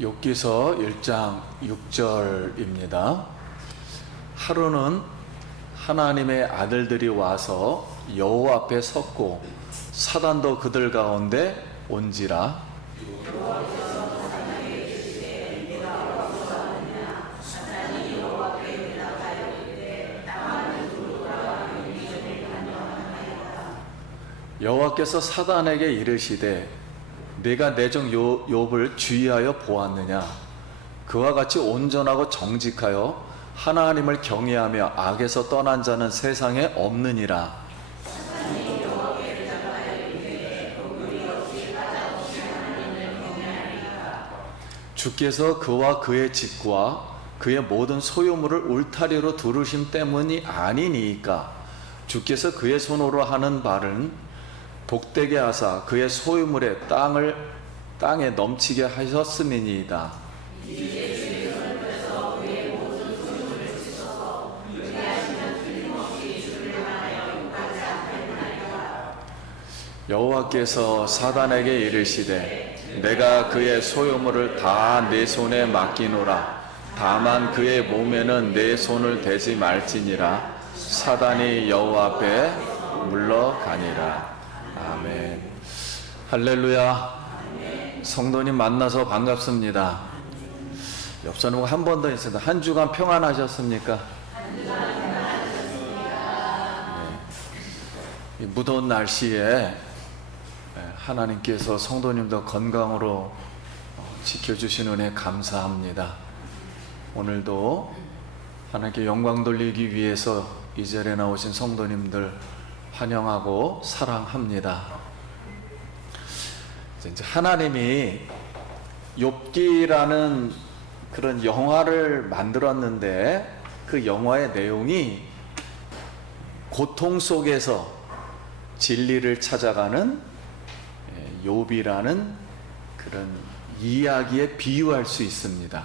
욥기서 1장 6절입니다. 하루는 하나님의 아들들이 와서 여호와 앞에 섰고 사단도 그들 가운데 온지라. 여호와께서 사단에게 이르시되 네가 내 종 욥을 주의하여 보았느냐? 그와 같이 온전하고 정직하여 하나님을 경외하며 악에서 떠난 자는 세상에 없느니라. 주께서 그와 그의 집과 그의 모든 소유물을 울타리로 두르심 때문이 아니니까 주께서 그의 손으로 하는 바는 복되게 하사 그의 소유물의 땅에 넘치게 하셨음이니이다. 여호와께서 사단에게 이르시되 내가 그의 소유물을 다 내 손에 맡기노라. 다만 그의 몸에는 내 손을 대지 말지니라. 사단이 여호와 앞에 물러가니라. 아멘. 할렐루야. 성도님 만나서 반갑습니다. 옆 사람과 한 번 더 있습니다. 한 주간 평안하셨습니까? 이 무더운 날씨에 하나님께서 성도님도 건강으로 지켜주신 은혜 감사합니다. 오늘도 하나님께 영광 돌리기 위해서 이 자리에 나오신 성도님들 환영하고 사랑합니다. 이제 하나님이 욥기라는 그런 영화를 만들었는데 그 영화의 내용이 고통 속에서 진리를 찾아가는 욥이라는 그런 이야기에 비유할 수 있습니다.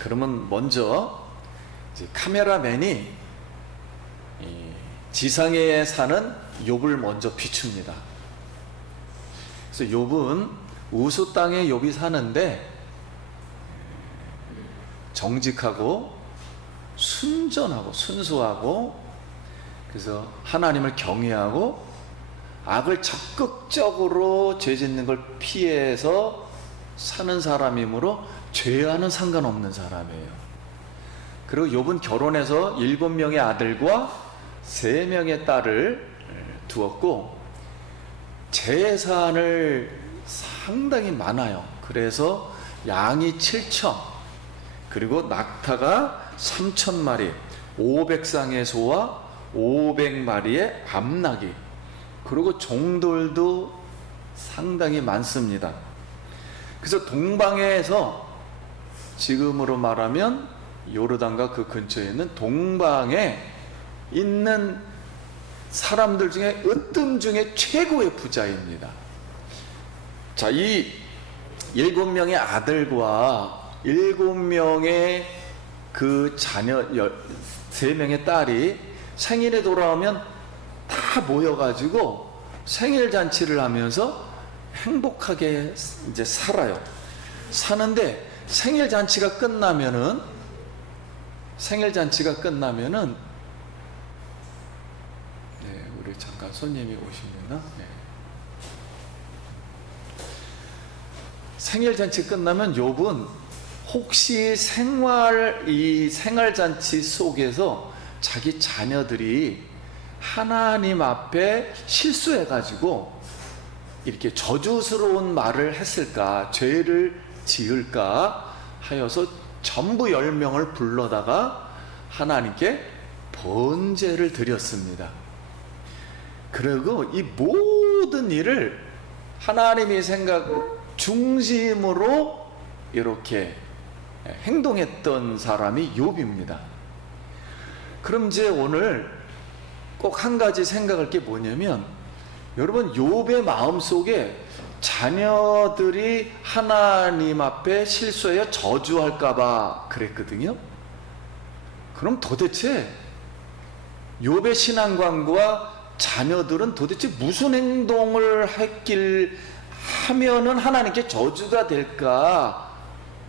그러면 먼저 이제 카메라맨이 지상에 사는 욥을 먼저 비춥니다. 그래서 욥은 우수 땅에 욥이 사는데 정직하고 순전하고 순수하고 그래서 하나님을 경외하고 악을 적극적으로 죄짓는 걸 피해서 사는 사람이므로 죄와는 상관없는 사람이에요. 그리고 욥은 결혼해서 7명의 아들과 3명의 딸을 두었고 재산을 상당히 많아요. 그래서 양이 7천, 그리고 낙타가 3,000마리, 500쌍의 소와 500마리의 암나귀, 그리고 종들도 상당히 많습니다. 그래서 동방에서 지금으로 말하면 요르단과 그 근처에 있는 동방에 있는 사람들 중에 으뜸 중에 최고의 부자입니다. 자, 이 7명의 아들과 7명의 그 자녀 3명의 딸이 생일에 돌아오면 다 모여가지고 생일 잔치를 하면서 행복하게 이제 살아요. 사는데 생일 잔치가 끝나면은 우리 잠깐 손님이 오십니다. 생일 잔치 끝나면 욥은 혹시 이 생활 잔치 속에서 자기 자녀들이 하나님 앞에 실수해가지고 이렇게 저주스러운 말을 했을까, 죄를 지을까 하여서 전부 10명을 불러다가 하나님께 번제를 드렸습니다. 그리고 이 모든 일을 하나님이 중심으로 이렇게 행동했던 사람이 욥입니다. 그럼 이제 오늘 꼭 한 가지 생각할 게 뭐냐면, 여러분 욥의 마음속에 자녀들이 하나님 앞에 실수하여 저주할까봐 그랬거든요. 그럼 도대체 욥의 신앙관과 자녀들은 도대체 무슨 행동을 하면은 하나님께 저주가 될까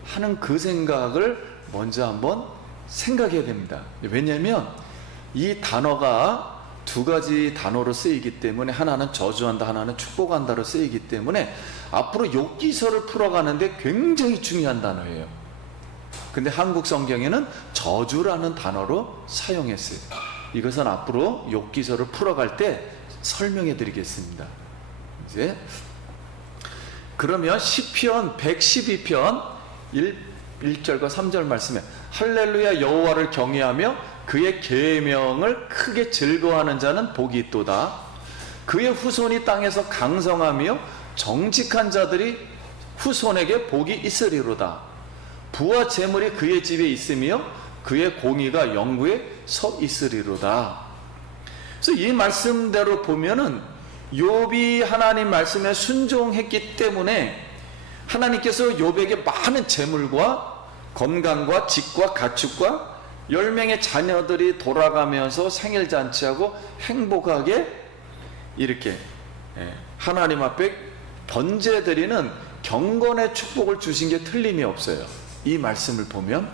하는 그 생각을 먼저 한번 생각해야 됩니다. 왜냐하면 이 단어가 두 가지 단어로 쓰이기 때문에, 하나는 저주한다, 하나는 축복한다로 쓰이기 때문에 앞으로 욥기서를 풀어가는데 굉장히 중요한 단어예요. 근데 한국 성경에는 저주라는 단어로 사용했어요. 이것은 앞으로 욥기서를 풀어갈 때 설명해 드리겠습니다. 이제 그러면 시편 112편 1절과 3절 말씀에 할렐루야 여호와를 경외하며 그의 계명을 크게 즐거워하는 자는 복이 있도다. 그의 후손이 땅에서 강성하며 정직한 자들이 후손에게 복이 있으리로다. 부와 재물이 그의 집에 있으며 그의 공의가 영구에 서 있으리로다. 그래서 이 말씀대로 보면은 욥이 하나님 말씀에 순종했기 때문에 하나님께서 욥에게 많은 재물과 건강과 집과 가축과 10명의 자녀들이 돌아가면서 생일잔치하고 행복하게 이렇게 하나님 앞에 번제드리는 경건의 축복을 주신 게 틀림이 없어요. 이 말씀을 보면.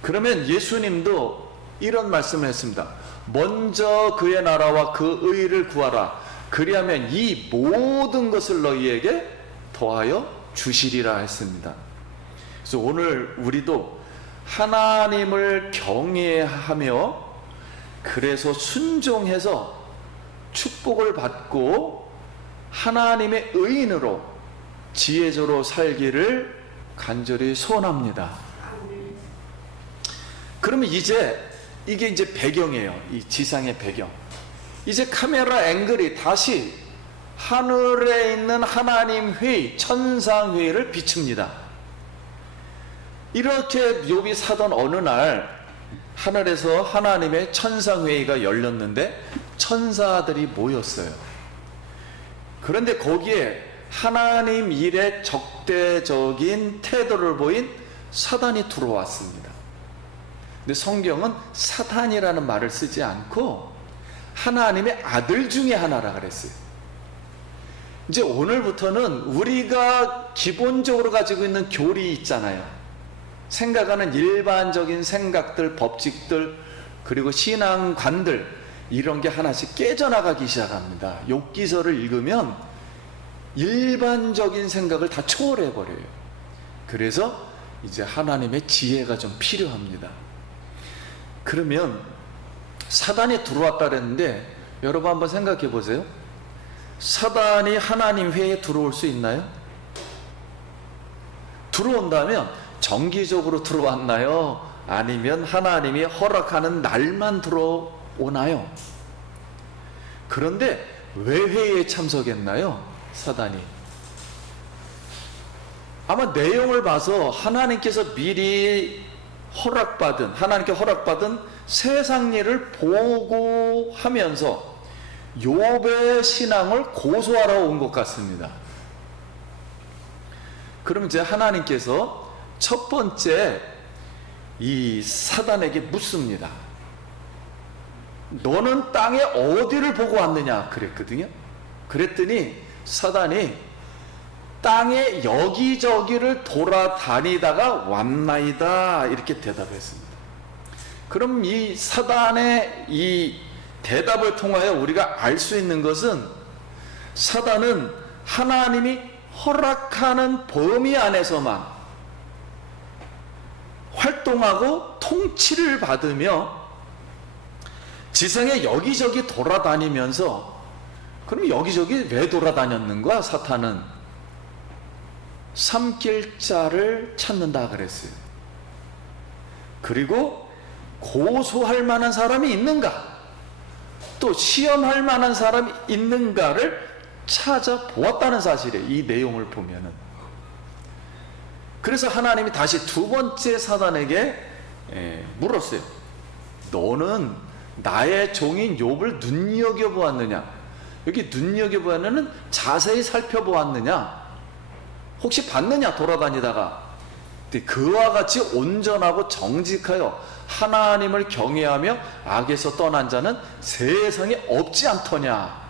그러면 예수님도 이런 말씀을 했습니다. 먼저 그의 나라와 그 의를 구하라. 그리하면 이 모든 것을 너희에게 더하여 주시리라 했습니다. 그래서 오늘 우리도 하나님을 경외하며 그래서 순종해서 축복을 받고 하나님의 의인으로 지혜자로 살기를 간절히 소원합니다. 그러면 이게 이제 배경이에요. 이 지상의 배경. 이제 카메라 앵글이 다시 하늘에 있는 하나님 회의, 천상 회의를 비춥니다. 이렇게 욥이 사던 어느 날 하늘에서 하나님의 천상 회의가 열렸는데 천사들이 모였어요. 그런데 거기에 하나님 일에 적대적인 태도를 보인 사단이 들어왔습니다. 근데 성경은 사탄이라는 말을 쓰지 않고 하나님의 아들 중에 하나라 그랬어요. 이제 오늘부터는 우리가 기본적으로 가지고 있는 교리 있잖아요. 생각하는 일반적인 생각들, 법칙들, 그리고 신앙관들, 이런 게 하나씩 깨져나가기 시작합니다. 욥기서를 읽으면 일반적인 생각을 다 초월해버려요. 그래서 이제 하나님의 지혜가 좀 필요합니다. 그러면 사단이 들어왔다 그랬는데 여러분 한번 생각해 보세요. 사단이 하나님 회의에 들어올 수 있나요? 들어온다면 정기적으로 들어왔나요? 아니면 하나님이 허락하는 날만 들어오나요? 그런데 왜 회의에 참석했나요? 사단이 아마 내용을 봐서 하나님께서 미리 하나님께 허락받은 세상 일을 보고하면서 욥의 신앙을 고소하러 온 것 같습니다. 그럼 이제 하나님께서 첫 번째 이 사단에게 묻습니다. 너는 땅에 어디를 보고 왔느냐 그랬거든요. 그랬더니 사단이 땅에 여기저기를 돌아다니다가 왔나이다 이렇게 대답했습니다. 그럼 이 사단의 이 대답을 통하여 우리가 알 수 있는 것은 사단은 하나님이 허락하는 범위 안에서만 활동하고 통치를 받으며 지상에 여기저기 돌아다니면서, 그럼 여기저기 왜 돌아다녔는가? 사탄은 삼킬 자를 찾는다 그랬어요. 그리고 고소할 만한 사람이 있는가, 또 시험할 만한 사람이 있는가를 찾아보았다는 사실이에요. 이 내용을 보면은. 그래서 하나님이 다시 두 번째 사단에게 물었어요. 너는 나의 종인 욥을 눈여겨보았느냐? 여기 눈여겨보았느냐는 자세히 살펴보았느냐? 혹시 봤느냐? 돌아다니다가. 그와 같이 온전하고 정직하여 하나님을 경외하며 악에서 떠난 자는 세상에 없지 않더냐?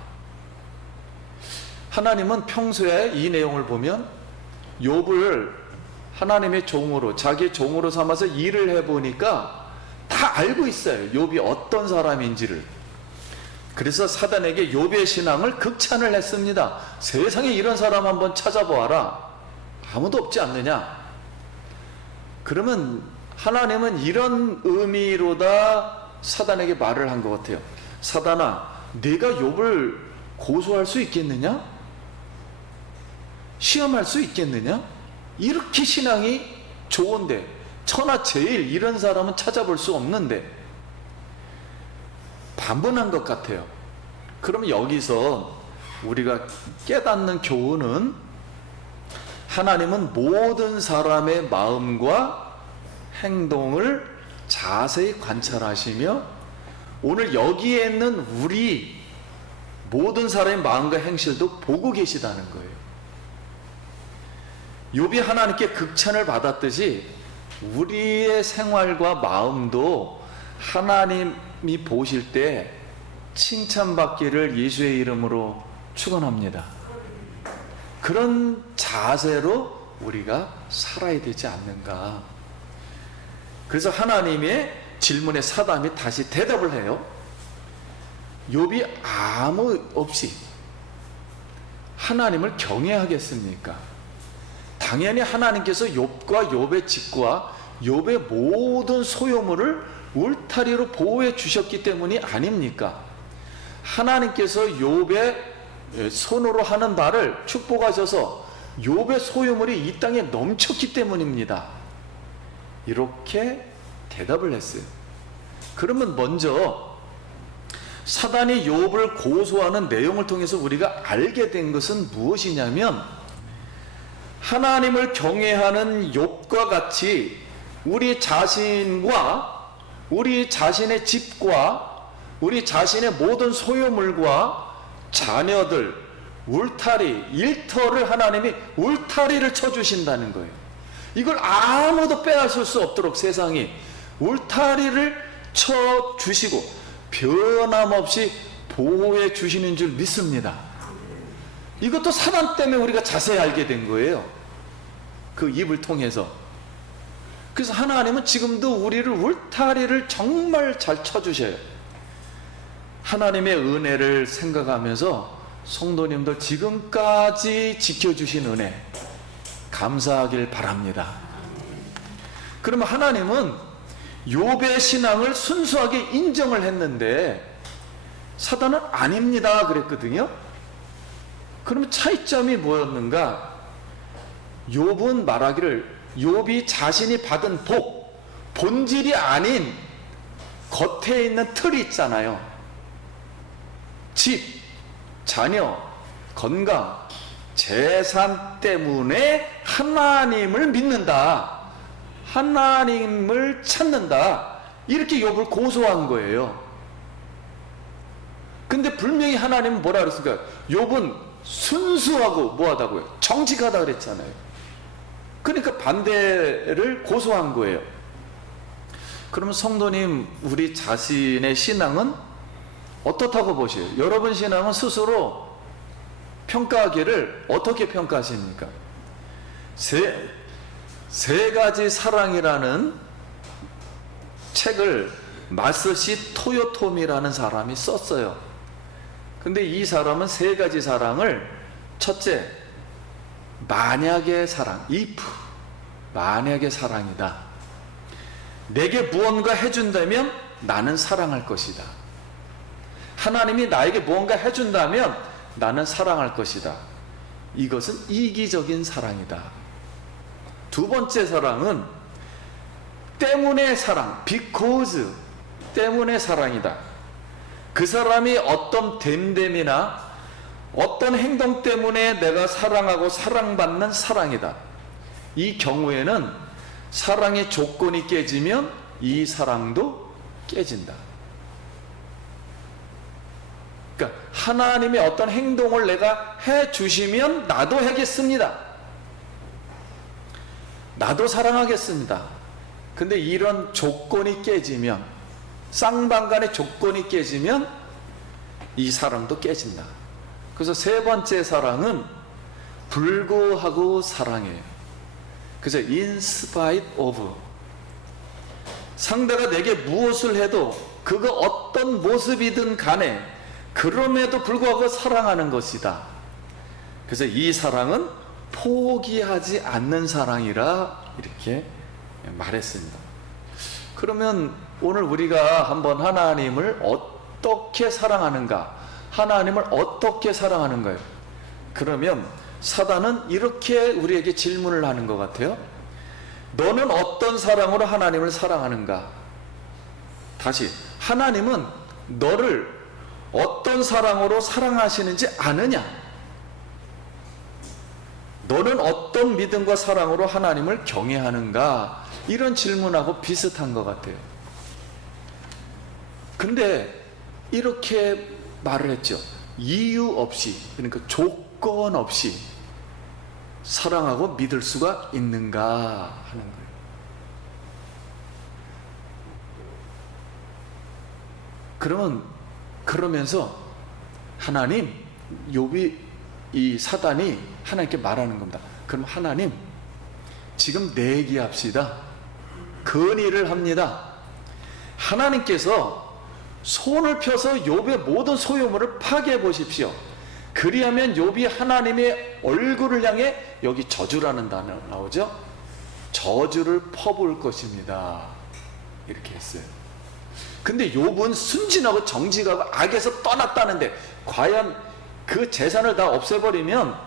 하나님은 평소에 이 내용을 보면 욥을 하나님의 종으로, 자기의 종으로 삼아서 일을 해보니까 다 알고 있어요. 욥이 어떤 사람인지를. 그래서 사단에게 욥의 신앙을 극찬을 했습니다. 세상에 이런 사람 한번 찾아보아라. 아무도 없지 않느냐. 그러면 하나님은 이런 의미로다 사단에게 말을 한 것 같아요. 사단아, 네가 욥을 고소할 수 있겠느냐? 시험할 수 있겠느냐? 이렇게 신앙이 좋은데, 천하제일 이런 사람은 찾아볼 수 없는데 반문한 것 같아요. 그러면 여기서 우리가 깨닫는 교훈은, 하나님은 모든 사람의 마음과 행동을 자세히 관찰하시며 오늘 여기에 있는 우리 모든 사람의 마음과 행실도 보고 계시다는 거예요. 욥이 하나님께 극찬을 받았듯이 우리의 생활과 마음도 하나님이 보실 때 칭찬받기를 예수의 이름으로 축원합니다. 그런 자세로 우리가 살아야 되지 않는가. 그래서 하나님의 질문에 사단이 다시 대답을 해요. 욥이 아무 없이 하나님을 경외하겠습니까? 당연히 하나님께서 욥과 욥의 집과 욥의 모든 소유물을 울타리로 보호해 주셨기 때문이 아닙니까? 하나님께서 욥의 손으로 하는 말을 축복하셔서 욥의 소유물이 이 땅에 넘쳤기 때문입니다. 이렇게 대답을 했어요. 그러면 먼저 사단이 욥을 고소하는 내용을 통해서 우리가 알게 된 것은 무엇이냐면, 하나님을 경외하는 욥과 같이 우리 자신과 우리 자신의 집과 우리 자신의 모든 소유물과 자녀들, 울타리, 일터를 하나님이 울타리를 쳐주신다는 거예요. 이걸 아무도 빼앗을 수 없도록 세상이 울타리를 쳐주시고 변함없이 보호해 주시는 줄 믿습니다. 이것도 사단 때문에 우리가 자세히 알게 된 거예요. 그 입을 통해서. 그래서 하나님은 지금도 우리를 울타리를 정말 잘 쳐주셔요. 하나님의 은혜를 생각하면서 성도님들 지금까지 지켜주신 은혜 감사하길 바랍니다. 그러면 하나님은 욥의 신앙을 순수하게 인정을 했는데 사단은 아닙니다 그랬거든요. 그러면 차이점이 뭐였는가? 욥은 말하기를 욥이 자신이 받은 복, 본질이 아닌 겉에 있는 틀이 있잖아요. 집, 자녀, 건강, 재산 때문에 하나님을 믿는다, 하나님을 찾는다, 이렇게 욥을 고소한 거예요. 근데 분명히 하나님은 뭐라 그랬습니까? 욥은 순수하고 뭐하다고요? 정직하다 그랬잖아요. 그러니까 반대를 고소한 거예요. 그러면 성도님, 우리 자신의 신앙은 어떻다고 보세요? 여러분 신앙은 스스로 평가하기를 어떻게 평가하십니까? 세 가지 사랑이라는 책을 마스시 토요토미라는 사람이 썼어요. 근데 이 사람은 세 가지 사랑을, 첫째, 만약의 사랑, if, 만약의 사랑이다. 내게 무언가 해준다면 나는 사랑할 것이다. 하나님이 나에게 무언가 해준다면 나는 사랑할 것이다. 이것은 이기적인 사랑이다. 두 번째 사랑은 때문에 사랑, because, 때문에 사랑이다. 그 사람이 어떤 됨됨이나 어떤 행동 때문에 내가 사랑하고 사랑받는 사랑이다. 이 경우에는 사랑의 조건이 깨지면 이 사랑도 깨진다. 그러니까 하나님의 어떤 행동을 내가 해 주시면 나도 하겠습니다. 나도 사랑하겠습니다. 근데 이런 조건이 깨지면, 쌍방간의 조건이 깨지면 이 사랑도 깨진다. 그래서 세 번째 사랑은 불구하고 사랑이에요. 그래서 in spite of, 상대가 내게 무엇을 해도 그거 어떤 모습이든 간에 그럼에도 불구하고 사랑하는 것이다. 그래서 이 사랑은 포기하지 않는 사랑이라 이렇게 말했습니다. 그러면 오늘 우리가 한번 하나님을 어떻게 사랑하는가, 하나님을 어떻게 사랑하는가요? 그러면 사단은 이렇게 우리에게 질문을 하는 것 같아요. 너는 어떤 사랑으로 하나님을 사랑하는가? 다시, 하나님은 너를 어떤 사랑으로 사랑하시는지 아느냐? 너는 어떤 믿음과 사랑으로 하나님을 경외하는가? 이런 질문하고 비슷한 것 같아요. 근데 이렇게 말을 했죠. 이유 없이, 그러니까 조건 없이 사랑하고 믿을 수가 있는가 하는 거예요. 그러면서 하나님, 욥이, 이 사단이 하나님께 말하는 겁니다. 그럼 하나님, 지금 내기합시다. 건의를 합니다. 하나님께서 손을 펴서 욥의 모든 소유물을 파괴해 보십시오. 그리하면 욥이 하나님의 얼굴을 향해, 여기 저주라는 단어 나오죠? 저주를 퍼부을 것입니다. 이렇게 했어요. 근데 욥은 순진하고 정직하고 악에서 떠났다는데, 과연 그 재산을 다 없애버리면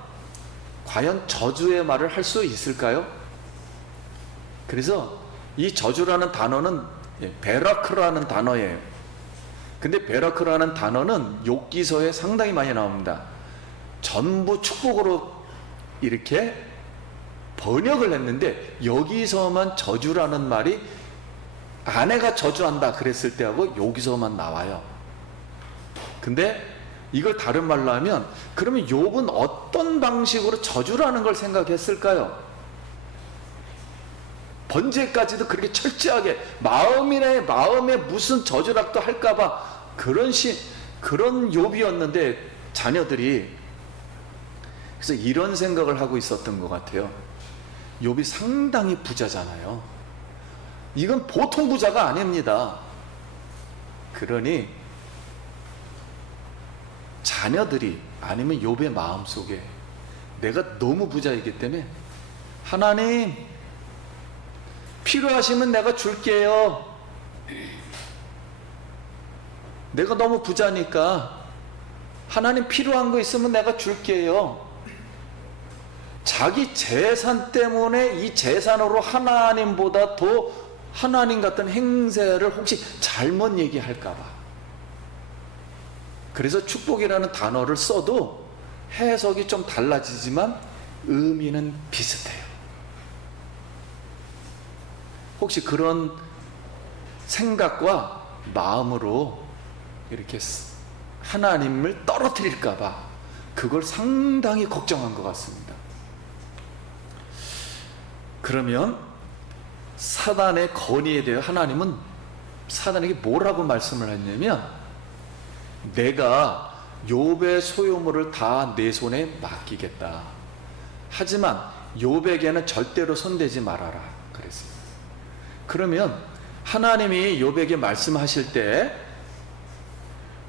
과연 저주의 말을 할 수 있을까요? 그래서 이 저주라는 단어는 베라크라는 단어예요. 근데 베라크라는 단어는 욥기서에 상당히 많이 나옵니다. 전부 축복으로 이렇게 번역을 했는데, 여기서만 저주라는 말이 아내가 저주한다 그랬을 때하고 여기서만 나와요. 근데 이걸 다른 말로 하면, 그러면 욥은 어떤 방식으로 저주라는 걸 생각했을까요? 번제까지도 그렇게 철저하게 마음에 무슨 저주락도 할까봐 그런 욥이었는데, 자녀들이 그래서 이런 생각을 하고 있었던 것 같아요. 욥이 상당히 부자잖아요. 이건 보통 부자가 아닙니다. 그러니 자녀들이, 아니면 욥의 마음속에 내가 너무 부자이기 때문에 하나님 필요하시면 내가 줄게요. 내가 너무 부자니까 하나님 필요한 거 있으면 내가 줄게요. 자기 재산 때문에 이 재산으로 하나님보다 더 하나님 같은 행세를 혹시 잘못 얘기할까봐. 그래서 축복이라는 단어를 써도 해석이 좀 달라지지만 의미는 비슷해요. 혹시 그런 생각과 마음으로 이렇게 하나님을 떨어뜨릴까봐 그걸 상당히 걱정한 것 같습니다. 그러면 사단의 건의에 대해 하나님은 사단에게 뭐라고 말씀을 했냐면, 내가 욥의 소유물을 다 내 손에 맡기겠다. 하지만 욥에게는 절대로 손대지 말아라 그랬습니다. 그러면 하나님이 욥에게 말씀하실 때,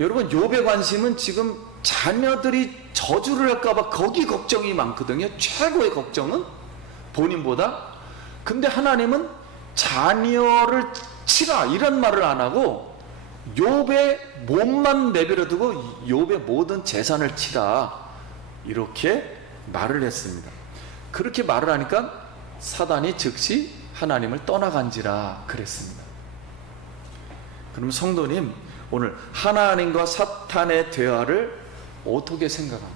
여러분 욥의 관심은 지금 자녀들이 저주를 할까봐 거기 걱정이 많거든요. 최고의 걱정은 본인보다. 근데 하나님은 자녀를 치라 이런 말을 안 하고 욥의 몸만 내버려 두고 욥의 모든 재산을 치라 이렇게 말을 했습니다. 그렇게 말을 하니까 사단이 즉시 하나님을 떠나간지라 그랬습니다. 그럼 성도님, 오늘 하나님과 사탄의 대화를 어떻게 생각합니까?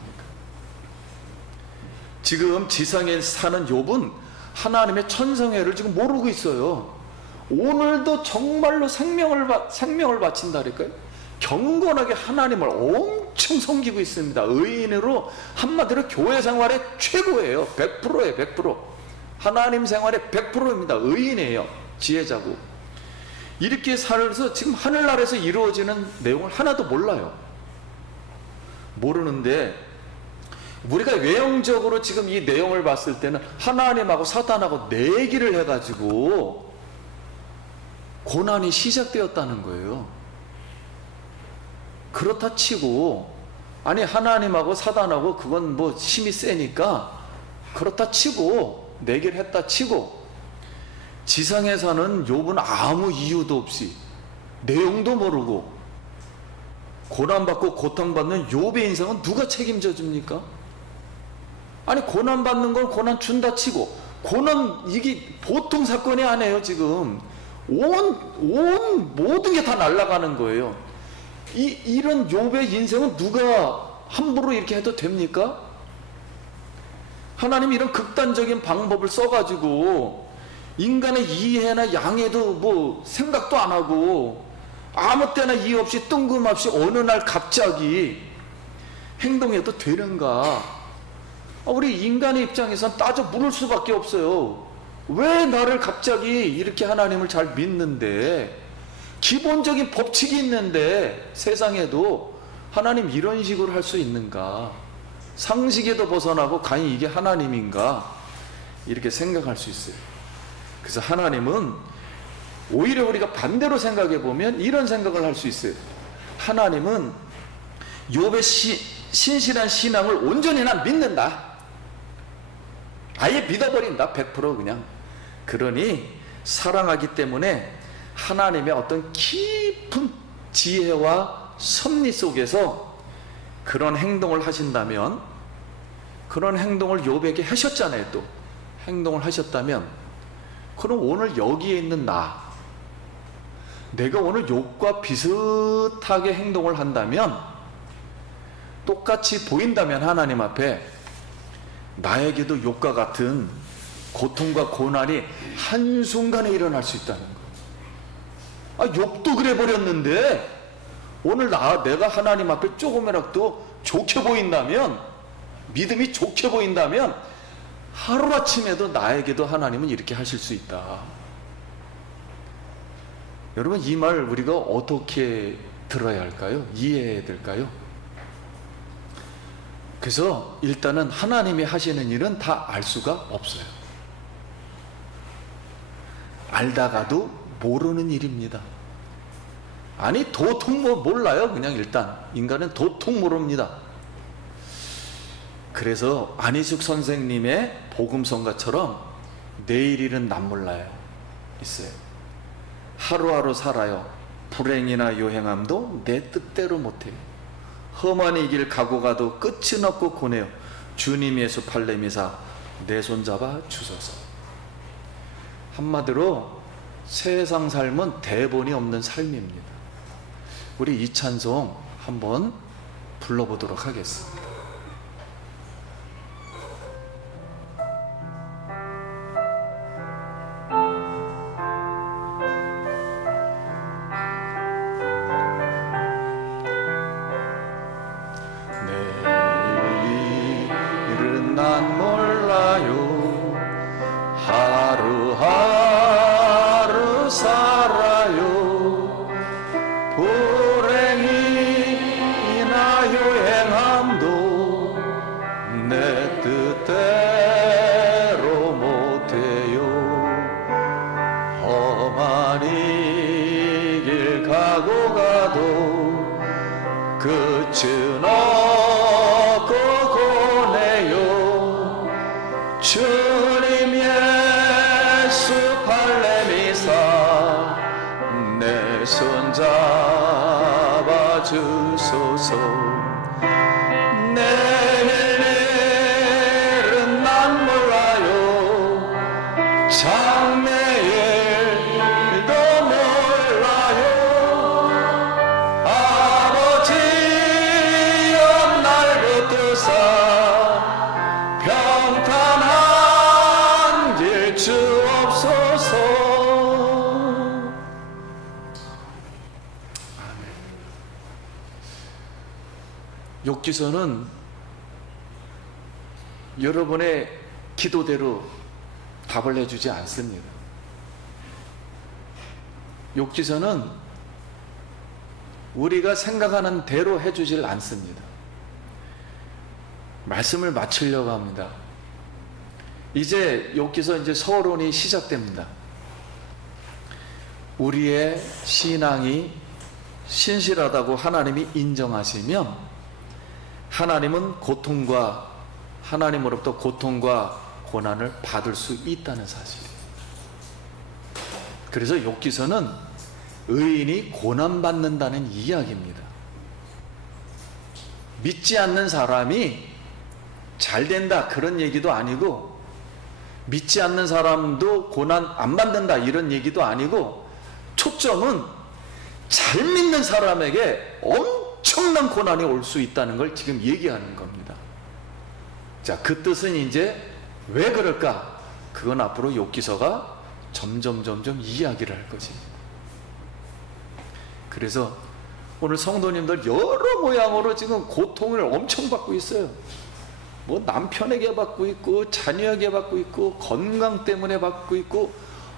지금 지상에 사는 욥은 하나님의 천성애를 지금 모르고 있어요. 오늘도 정말로 생명을 바친다니까요. 경건하게 하나님을 엄청 섬기고 있습니다. 의인으로, 한마디로 교회 생활의 최고예요. 100%예요. 100%. 하나님 생활의 100%입니다. 의인이에요. 지혜자고. 이렇게 살아서 지금 하늘나라에서 이루어지는 내용을 하나도 몰라요. 모르는데 우리가 외형적으로 지금 이 내용을 봤을 때는 하나님하고 사단하고 내기를 해가지고 고난이 시작되었다는 거예요. 그렇다 치고, 아니 하나님하고 사단하고 그건 뭐 힘이 세니까 그렇다 치고, 내기를 했다 치고, 지상에서는 욥은 아무 이유도 없이 내용도 모르고 고난받고 고통받는 욥의 인생은 누가 책임져 줍니까? 아니 고난받는 건 고난 준다 치고, 고난 이게 보통 사건이 아니에요. 지금 온 모든 게 다 날아가는 거예요. 이런 욥의 인생은 누가 함부로 이렇게 해도 됩니까? 하나님이 이런 극단적인 방법을 써가지고 인간의 이해나 양해도 뭐 생각도 안 하고 아무 때나 이유 없이 뜬금없이 어느 날 갑자기 행동해도 되는가? 우리 인간의 입장에선 따져 물을 수밖에 없어요. 왜 나를 갑자기 이렇게 하나님을 잘 믿는데, 기본적인 법칙이 있는데 세상에도 하나님 이런 식으로 할 수 있는가? 상식에도 벗어나고 과연 이게 하나님인가? 이렇게 생각할 수 있어요. 그래서 하나님은 오히려 우리가 반대로 생각해 보면 이런 생각을 할 수 있어요. 하나님은 욥의 신실한 신앙을 온전히 난 믿는다. 아예 믿어버린다. 100% 그냥. 그러니 사랑하기 때문에 하나님의 어떤 깊은 지혜와 섭리 속에서 그런 행동을 하신다면, 그런 행동을 욥에게 하셨잖아요. 또 행동을 하셨다면, 그럼 오늘 여기에 있는 내가 오늘 욥과 비슷하게 행동을 한다면, 똑같이 보인다면 하나님 앞에 나에게도 욥과 같은 고통과 고난이 한순간에 일어날 수 있다는 거예요. 욥도 그래 버렸는데 오늘 내가 하나님 앞에 조금이라도 좋게 보인다면, 믿음이 좋게 보인다면 하루아침에도 나에게도 하나님은 이렇게 하실 수 있다. 여러분, 이 말 우리가 어떻게 들어야 할까요? 이해해야 될까요? 그래서 일단은 하나님이 하시는 일은 다 알 수가 없어요. 알다가도 모르는 일입니다. 아니 도통 몰라요. 그냥 일단 인간은 도통 모릅니다. 그래서 안희숙 선생님의 복음성가처럼 내일 일은 남 몰라요 있어요. 하루하루 살아요. 불행이나 요행함도 내 뜻대로 못해요. 험한 이 길 가고 가도 끝은 없고 고네요. 주님 예수 팔레미사 내 손잡아 주소서. 한마디로 세상 삶은 대본이 없는 삶입니다. 우리 이 찬송 한번 불러보도록 하겠습니다. 내일은 난 몰라요. 하루하루 살아요. 불행이나 요행함도 내 뜻대로 못해요. 험한 이 길 가고 가도 끝은 없고 고네요. 주님 예수 팔레미사 내 손 잡아 주소서. 내일은 난 몰라요. 장래일도 몰라요. 아버지여 날 붙드사 평탄한 길 주옵소서. 욥기서는 여러분의 기도대로 답을 해주지 않습니다. 욥기서는 우리가 생각하는 대로 해주질 않습니다. 말씀을 마치려고 합니다. 이제 여기서 이제 서론이 시작됩니다. 우리의 신앙이 신실하다고 하나님이 인정하시면 하나님은 하나님으로부터 고통과 고난을 받을 수 있다는 사실이에요. 그래서 욥기서는 의인이 고난받는다는 이야기입니다. 믿지 않는 사람이 잘 된다 그런 얘기도 아니고, 믿지 않는 사람도 고난 안 받는다 이런 얘기도 아니고, 초점은 잘 믿는 사람에게 엄청난 고난이 올 수 있다는 걸 지금 얘기하는 겁니다. 자, 그 뜻은 이제 왜 그럴까? 그건 앞으로 욥기서가 점점 이야기를 할 것입니다. 그래서 오늘 성도님들 여러 모양으로 지금 고통을 엄청 받고 있어요. 뭐 남편에게 받고 있고, 자녀에게 받고 있고, 건강 때문에 받고 있고,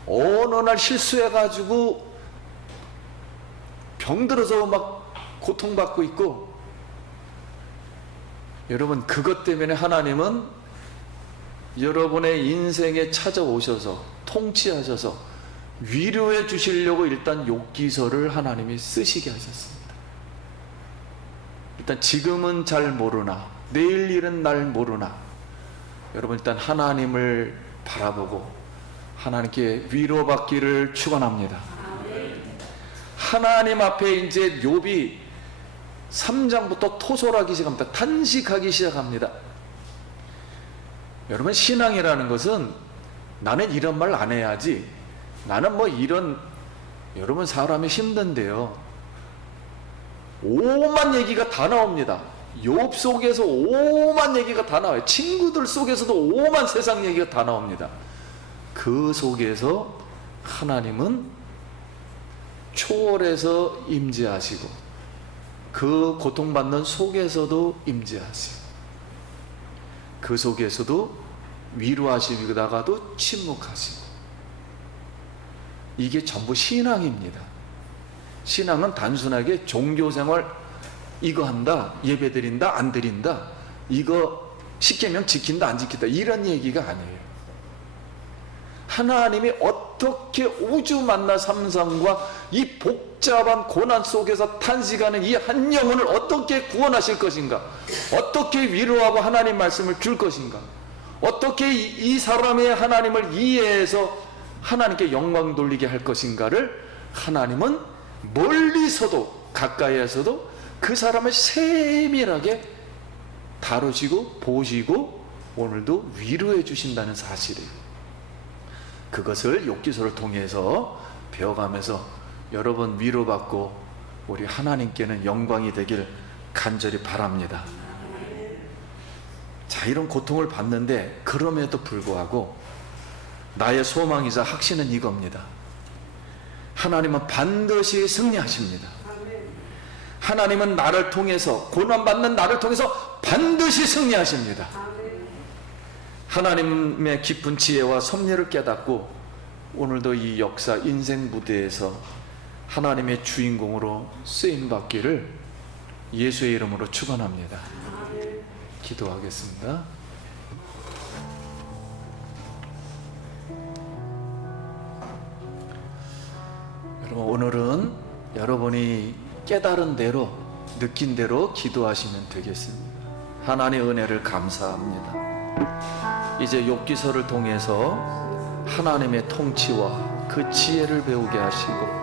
어느 날 실수해가지고 병들어서 막 고통받고 있고. 여러분, 그것 때문에 하나님은 여러분의 인생에 찾아오셔서 통치하셔서 위로해 주시려고 일단 욥기서를 하나님이 쓰시게 하셨습니다. 일단 지금은 잘 모르나 내일 일은 날 모르나, 여러분 일단 하나님을 바라보고 하나님께 위로받기를 축원합니다. 하나님 앞에 이제 욥이 3장부터 토설하기 시작합니다. 탄식하기 시작합니다. 여러분, 신앙이라는 것은 나는 이런 말 안 해야지, 나는 뭐 이런, 여러분 사람이 힘든데요, 오만 얘기가 다 나옵니다. 욥 속에서 오만 얘기가 다 나와요. 친구들 속에서도 오만 세상 얘기가 다 나옵니다. 그 속에서 하나님은 초월해서 임재하시고, 그 고통받는 속에서도 임재하시고, 그 속에서도 위로하시다가도 침묵하시고, 이게 전부 신앙입니다. 신앙은 단순하게 종교생활 이거 한다, 예배 드린다, 안 드린다, 이거 십계명 지킨다, 안 지킨다, 이런 얘기가 아니에요. 하나님이 어떻게 우주 만나 삼상과 이 복잡한 고난 속에서 탄식하는 이 한 영혼을 어떻게 구원하실 것인가, 어떻게 위로하고 하나님 말씀을 줄 것인가, 어떻게 이 사람의 하나님을 이해해서 하나님께 영광 돌리게 할 것인가를 하나님은 멀리서도 가까이에서도 그 사람을 세밀하게 다루시고 보시고 오늘도 위로해 주신다는 사실이에요. 그것을 욥기서를 통해서 배워가면서 여러분 위로받고 우리 하나님께는 영광이 되길 간절히 바랍니다. 자, 이런 고통을 받는데 그럼에도 불구하고 나의 소망이자 확신은 이겁니다. 하나님은 반드시 승리하십니다. 하나님은 나를 통해서, 고난받는 나를 통해서 반드시 승리하십니다. 하나님의 깊은 지혜와 섭리를 깨닫고 오늘도 이 역사 인생 무대에서 하나님의 주인공으로 쓰임받기를 예수의 이름으로 축원합니다. 기도하겠습니다. 여러분, 오늘은 여러분이 깨달은 대로, 느낀 대로 기도하시면 되겠습니다. 하나님의 은혜를 감사합니다. 이제 욥기서를 통해서 하나님의 통치와 그 지혜를 배우게 하시고,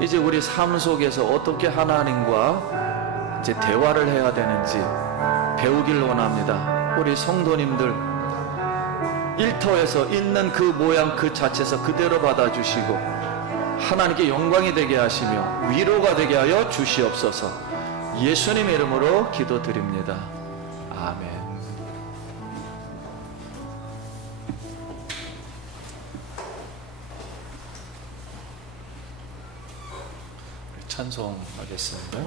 이제 우리 삶 속에서 어떻게 하나님과 이제 대화를 해야 되는지 배우길 원합니다. 우리 성도님들 일터에서 있는 그 모양 그 자체에서 그대로 받아주시고 하나님께 영광이 되게 하시며 위로가 되게 하여 주시옵소서. 예수님 이름으로 기도드립니다. 아멘. 찬송하겠습니다.